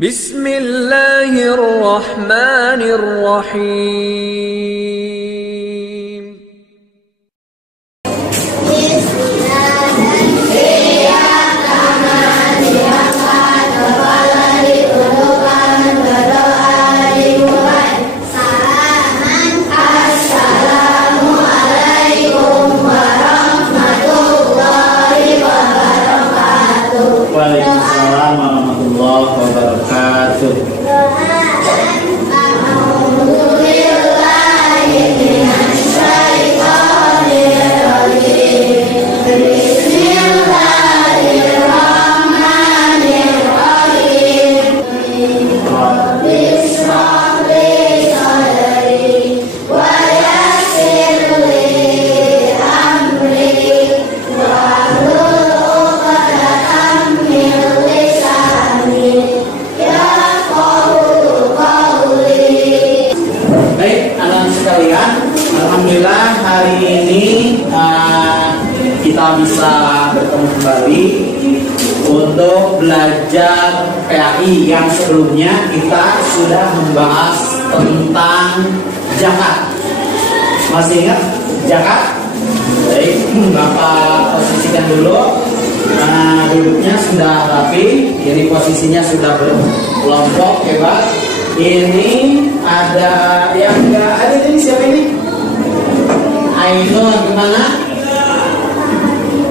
Bismillahirrahmanirrahim. Waalaikumsalam warahmatullahi wabarakatuh. Alhamdulillah hari ini kita bisa bertemu kembali untuk belajar PAI yang sebelumnya kita sudah membahas tentang zakat. Masih ingat zakat? Baik, Bapak posisikan dulu. Duduknya sudah rapi, ini posisinya sudah berkelompok hebat. Ini ada yang enggak ada ini, siapa ini? Ainun kemana?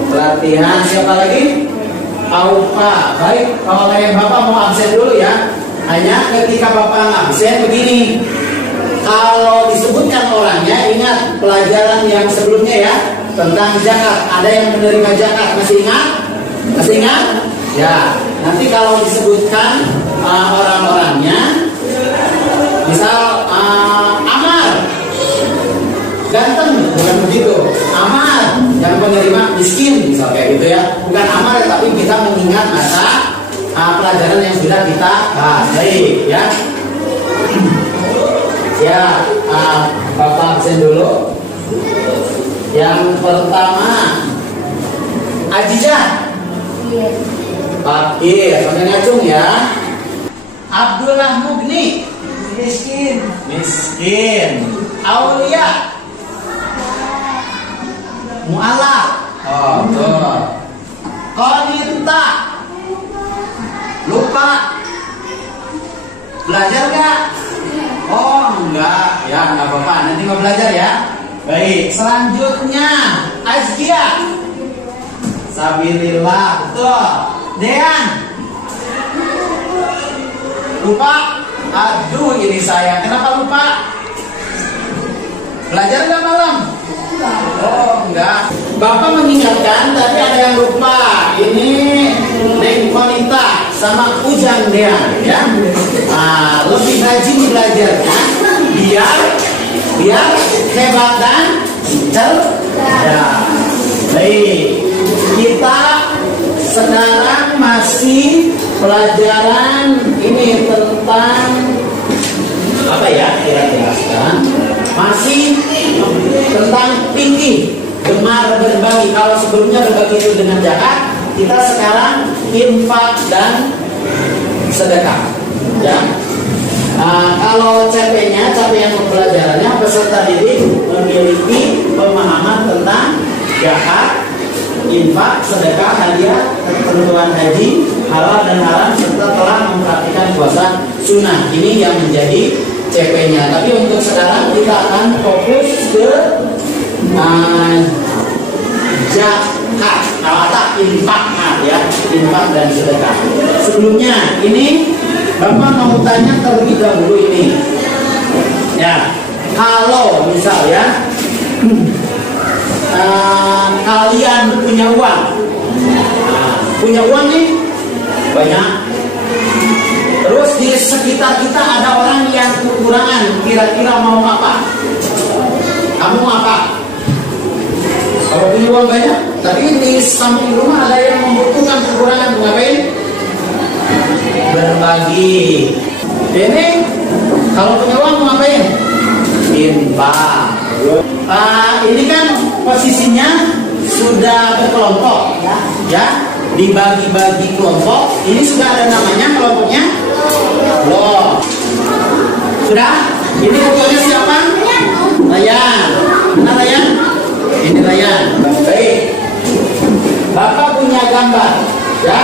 Latihan. Siapa lagi? Aufa. Baik, kalau yang Bapak mau absen dulu ya. Hanya ketika Bapak absen begini, kalau disebutkan orangnya, ingat pelajaran yang sebelumnya ya, tentang zakat. Ada yang menerima zakat, masih ingat? Masih ingat? Ya, nanti kalau disebutkan orang-orangnya, misal Amar ganteng, bukan begitu. Amar yang penerima miskin, misal kayak gitu ya. Bukan Amar, tapi kita mengingat masa pelajaran yang sudah kita bahas. Baik ya. Ya, Bapak absen dulu. Yang pertama Ajijah. Fakir, sampai ngacung ya. Abdullah Mugni. Miskin. Miskin. Aulia. Mu'alaf. Oh, tuh. Konita. Lupa. Belajar nggak? Oh, enggak. Ya, nggak apa-apa. Nanti mau belajar ya. Baik. Selanjutnya Azkia. Sabilillah. Tuh. Dean. Lupa. Aduh, ini saya. Kenapa lupa? Belajar nggak malam? Oh, enggak. Bapak mengingatkan, tapi ada yang lupa. Ini Neng Konita sama Ujang Dean, ya. Lebih rajin belajarnya, biar hebat dan cerdas. Baik, kita sekarang masih pelajaran ini tentang apa ya? Kira-kira masih tentang fikih, gemar berbagi. Kalau sebelumnya berbagi itu dengan zakat, kita sekarang infak dan sedekah. Ya. Kalau CP-nya, capaian pembelajarannya, peserta didik memiliki pemahaman tentang zakat, infak, sedekah, hadiah, ketentuan haji, halal dan haram, serta telah mempraktikkan puasa sunnah. Ini yang menjadi CP-nya. Tapi untuk sekarang kita akan fokus ke zakat, atau infak ya, infak dan sedekah. Sebelumnya ini Bapak mau tanya terlebih dahulu ini. Ya, kalau misal ya kalian punya uang nih banyak. Terus di sekitar kita ada orang yang kekurangan, kira-kira mau apa? Kamu mau apa? Kalau punya uang banyak, tapi di samping rumah ada yang membutuhkan kekurangan, ngapain? Berbagi. Ini kalau punya uang mau ngapain? Infak. Ini kan posisinya sudah berkelompok, ya. dibagi-bagi kelompok. Ini sudah ada namanya kelompoknya. Loh, sudah? Ini ketuanya siapa? Rayyan. Mana Rayyan? Ini Rayyan. Baik. Bapak punya gambar, ya?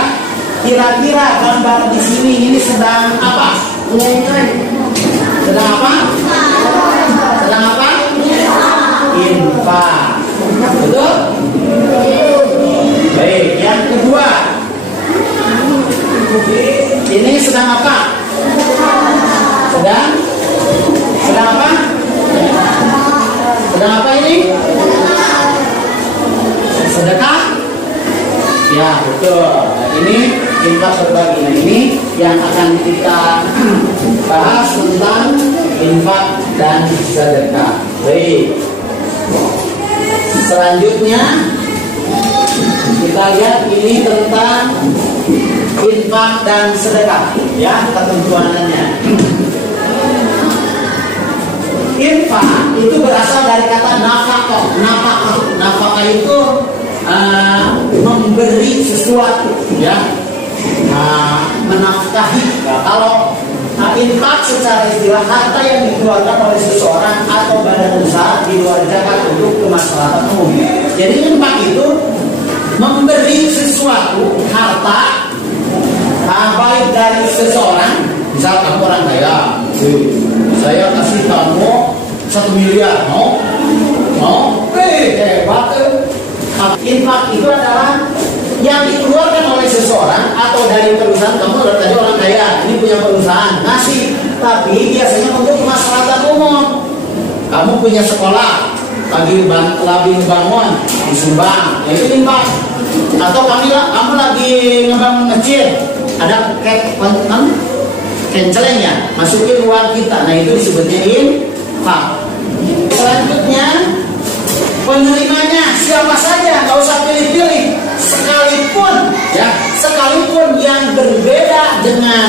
Kira-kira gambar di sini ini sedang apa? Sedang apa? Sedang apa? Infak. Betul? Baik. Yang kedua, ini sedang apa? Sedang apa? Sedang apa ini? Sedekah? Ya, betul. Nah, ini infak berbagi. Nah, ini yang akan kita bahas tentang infak dan sedekah. Baik. Selanjutnya kita lihat ini tentang infak dan sedekah, ya, ketentuannya. Infak itu berasal dari kata nafkah. Nafkah itu memberi sesuatu, ya, menafkahi. Kalau infak secara istilah harta yang dikeluarkan oleh seseorang atau badan usaha di luar zakat untuk kemaslahatan umum. Jadi infak itu memberi sesuatu harta, baik dari seseorang, misal kamu orang kaya, saya kasih kamu 1 miliar, mau? Hebat. Infak itu adalah yang dikeluarkan oleh seseorang atau dari perusahaan. Kamu tadi orang kaya, ini punya perusahaan, ngasih, tapi biasanya untuk kemaslahatan umum. Kamu punya sekolah, lagi bangun, disumbang, ya itu infak. Atau kamu lagi ngebangun masjid, ada kenceleng ya, masukin uang kita, nah itu disebutnya infak. Selanjutnya, penerimanya siapa saja, nggak usah pilih-pilih, sekalipun yang berbeda dengan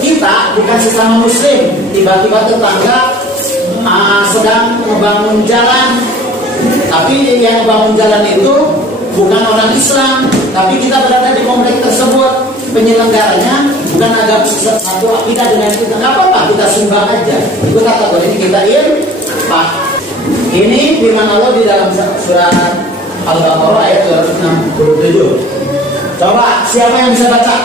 kita, bukan sesama muslim. Tiba-tiba tetangga sedang membangun jalan, tapi yang membangun jalan itu bukan orang Islam, tapi kita berada di komplek tersebut, penyelenggaranya bukan agama satu akidah dengan kita, nggak apa-apa, kita sumbang aja. Itu kategori kita infak. Ini firman Allah di dalam surat Al-Baqarah ayat 267. Coba siapa yang bisa baca?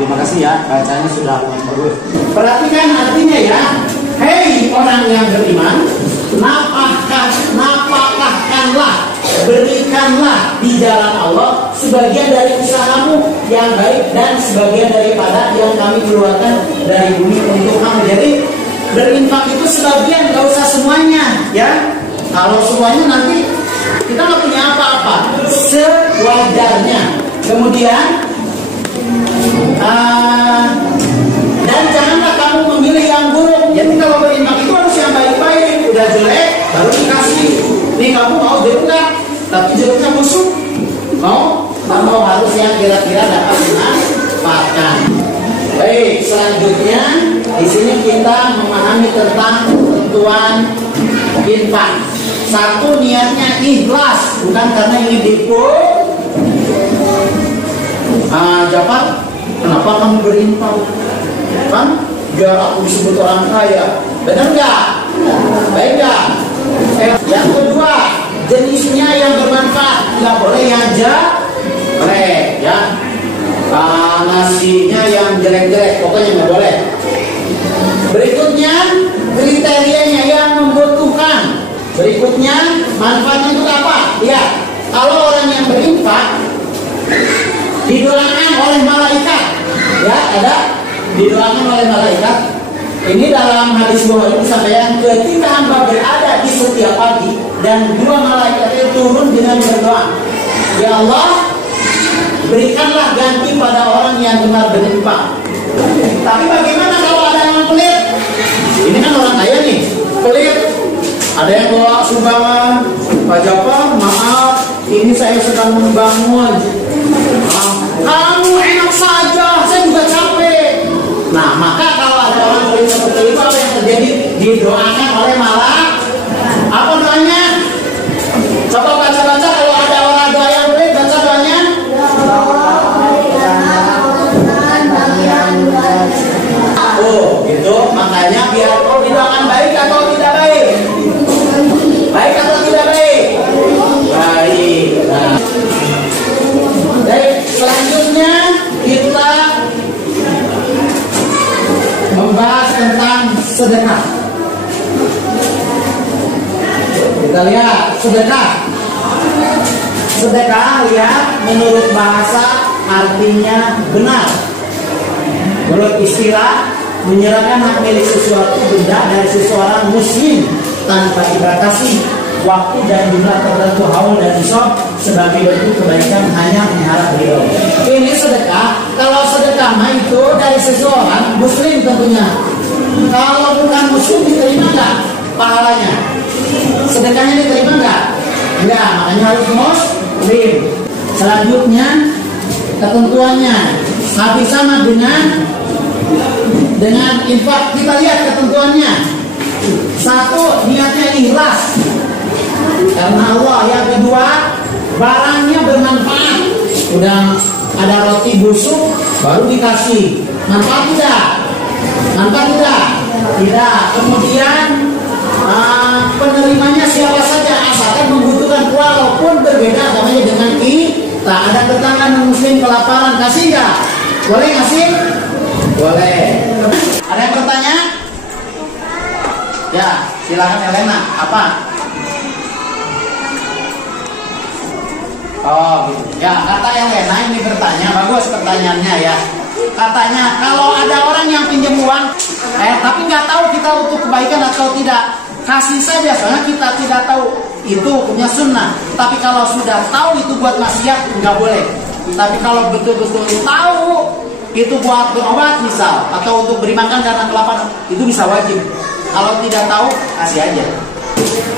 Terima kasih ya, bacanya sudah bagus. Perhatikan artinya ya. Hei orang yang beriman, nafkahkanlah, berikanlah di jalan Allah sebagian dari usahamu yang baik dan sebagian daripada yang kami keluarkan dari bumi untuk kamu. Jadi berinfak itu sebagian, gak usah semuanya ya. Kalau semuanya nanti kita nggak punya apa-apa, sewajarnya. Kemudian dan janganlah kamu memilih yang buruk. Jadi kalau berinfak itu harus yang baik-baik. Udah jelek baru dikasih. Nih kamu mau jeruk nggak? Tapi jeruknya busuk. Mau harus yang kira-kira dapat dimanfaatkan. Baik, selanjutnya di sini kita memahami tentang ketentuan infak. Satu, niatnya ikhlas, bukan karena ini dipu. Jafar, kenapa kamu berinfak? Kan biar aku disebut orang kaya. Benar nggak? Baik nggak? Yang kedua, jenisnya yang bermanfaat, nggak boleh yang jelek, ya. Nasinya yang jelek-jelek, pokoknya nggak boleh. Berikutnya, kriterianya yang membutuhkan. Berikutnya, manfaatnya itu apa? Ya, kalau orang yang berinfak didoakan oleh malaikat, ya, ada didoakan oleh malaikat. Ini dalam hadis Bukhari disampaikan, ketika hamba berada di setiap pagi dan dua malaikat itu turun dengan berdoa, ya Allah, berikanlah ganti pada orang yang yang gemar berinfak. Tapi bagaimana kalau ada yang pelit? Ini kan orang kaya nih, pelit. Ada yang bawa sumbangan, Pak Jafar, maaf, ini saya sedang membangun. Kamu enak saja, saya juga capek. Nah, maka kalau ada orang pelit seperti itu, apa yang terjadi? Didoakan oleh malah apa doanya? Coba baca-baca kalau ada orang doa yang pelit, baca doanya. Oh, gitu. Makanya biar didoakan baik atau tidak baik? Baik atau tidak baik? Baik. Nah. Baik, selanjutnya kita membahas tentang sedekah. Kita lihat sedekah. Sedekah, lihat menurut bahasa artinya benar. Menurut istilah, menyerahkan hak milik sesuatu benda dari seseorang muslim tanpa dibatasi waktu dan jumlah tertentu haul dan nisab sebagai bentuk kebaikan hanya mengharap ridho. Ini sedekah. Kalau sedekah mah itu dari seseorang muslim tentunya. Kalau bukan muslim diterima nggak pahalanya? Sedekahnya diterima nggak? Enggak, makanya harus muslim. Selanjutnya ketentuannya habis sama dengan infak. Kita lihat ketentuannya. Satu, niatnya ikhlas karena Allah. Yang kedua, barangnya bermanfaat. Udah ada roti busuk baru dikasih, manfaat tidak? Manfaat tidak? Tidak. Kemudian penerimanya siapa saja asalkan membutuhkan, walaupun berbeda agamanya dengan kita. Ada tetangga non-muslim kelaparan, kasih nggak? Boleh ngasih? Boleh. Ada yang bertanya? Ya, silakan Elena. Apa? Oh, gitu. Ya, kata Elena ini bertanya, bagus pertanyaannya ya. Katanya kalau ada orang yang pinjam uang, tapi nggak tahu kita untuk kebaikan atau tidak, kasih saja, soalnya kita tidak tahu itu hukumnya sunnah. Tapi kalau sudah tahu itu buat maksiat, nggak boleh. Tapi kalau betul-betul tahu itu buat berobat misal, atau untuk beri makan karena kelaparan, itu bisa wajib. Kalau tidak tahu, kasih aja.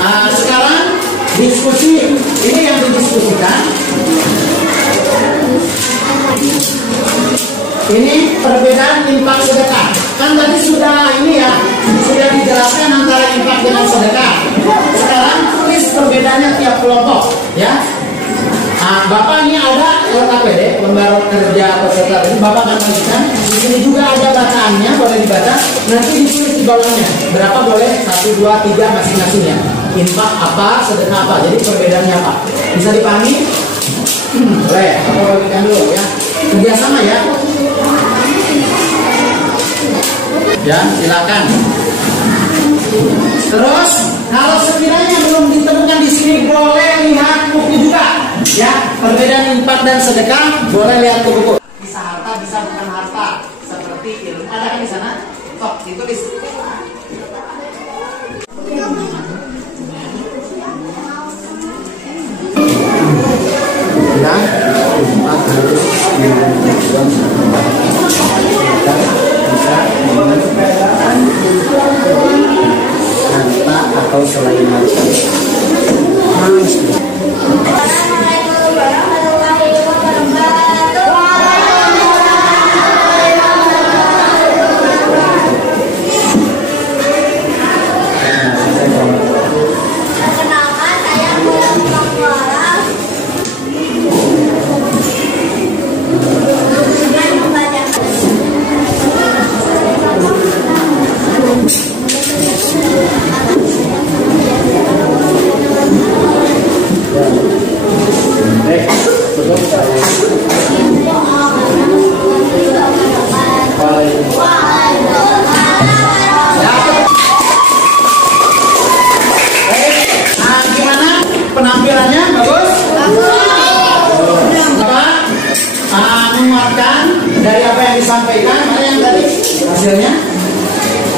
Nah, sekarang diskusi ini yang didiskusikan. Ini perbedaan infak sedekah. Kan tadi sudah ini ya, sudah dijelaskan antara infak dengan sedekah. Sekarang tulis perbedaannya tiap kelompok, ya. Nah, Bapak ini ada LKPD, lembar kerja peserta ini. Bapak akan bagikan. Di sini juga ada bacaannya, boleh dibaca. Nanti ditulis di bawahnya. Berapa boleh? 1, 2, 3 masing-masingnya. Infak apa, sedekah apa. Jadi perbedaannya apa? Bisa dipahami? Boleh. Aku bagikan dulu ya. Kerjasama ya. Ya, silakan. Terus, kalau sekiranya belum ditemukan di sini, boleh lihat buku juga. Ya, perbedaan infak dan sedekah, boleh lihat ke buku. Bisa harta, bisa bukan harta. Seperti ilmu. Ada kan di sana? Tok, ditulis. Ya, infak harus dilakukan bisa menggunakan harta atau selain harta. Penampilannya bagus? Menguatkan dari apa yang disampaikan. Mana yang tadi hasilnya?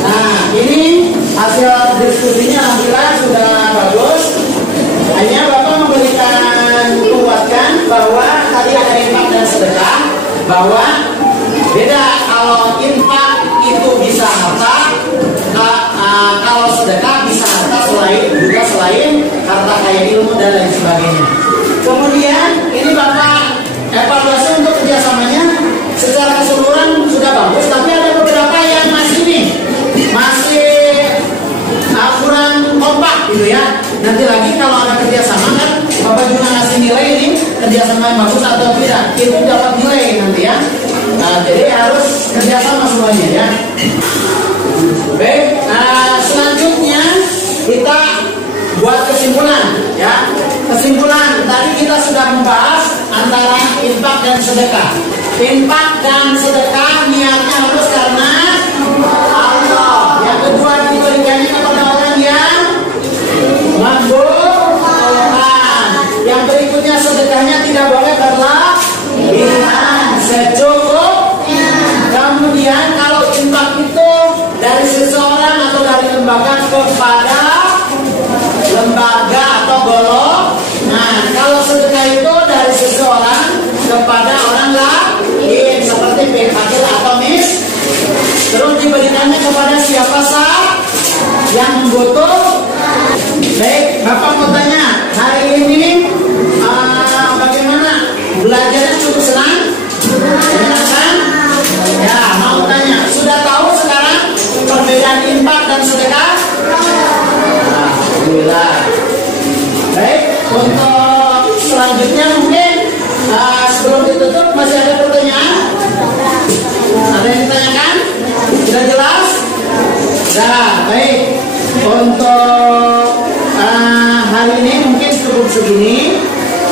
Nah, ini hasil diskusinya alhamdulillah sudah bagus. Hanya Bapak memberikan menguatkan bahwa tadi ada infak dan sedekah, bahwa Beda kalau infak itu bisa harta, kalau sedekah bisa harta selain harta kayak ilmu dan lain sebagainya. Kemudian ini Bapak evaluasi untuk kerjasamanya secara keseluruhan sudah bagus, tapi ada beberapa yang masih kurang kompak gitu ya. Nanti lagi kalau ada kerjasama kan Bapak juga ngasih nilai ini kerjasama yang bagus atau tidak, itu dapat nilai nanti ya. Nah, jadi harus kerjasama semuanya ya. Baik, selanjutnya kita buat kesimpulan ya. Kesimpulan tadi kita sudah membahas antara infak dan sedekah. Infak dan sedekah niatnya harus karena Allah. Yang kedua diberikannya kepada orang yang membutuhkan. Yang berikutnya sedekahnya tidak boleh berlebihan, secukupnya. Kemudian kalau infak itu dari seseorang atau dari lembaga kepada lembaga atau golongan. Kalau sedekah itu dari seseorang kepada orang lain seperti fakir atau miskin. Terus diberikannya kepada siapa saja yang membutuhkan. Baik, Bapak mau tanya, hari ini bagaimana? Belajarnya cukup senang? Menyenangkan? Ya, mau tanya, sudah tahu sekarang perbedaan infak dan sedekah? Alhamdulillah. Baik, untuk selanjutnya mungkin sebelum ditutup masih ada pertanyaan? Ada yang ditanyakan? Sudah jelas? Sudah, baik. Untuk hari ini mungkin cukup segini.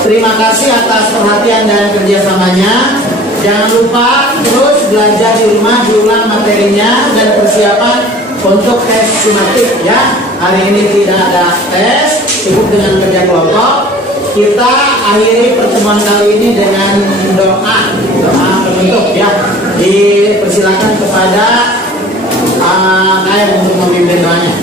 Terima kasih atas perhatian dan kerjasamanya. Jangan lupa terus belajar di rumah, diulang materinya dan persiapan untuk tes sumatif ya. Hari ini tidak ada tes, cukup dengan kerja kelompok. Kita akhiri pertemuan kali ini dengan doa penutup ya. Dipersilakan kepada Naib untuk memimpin doanya.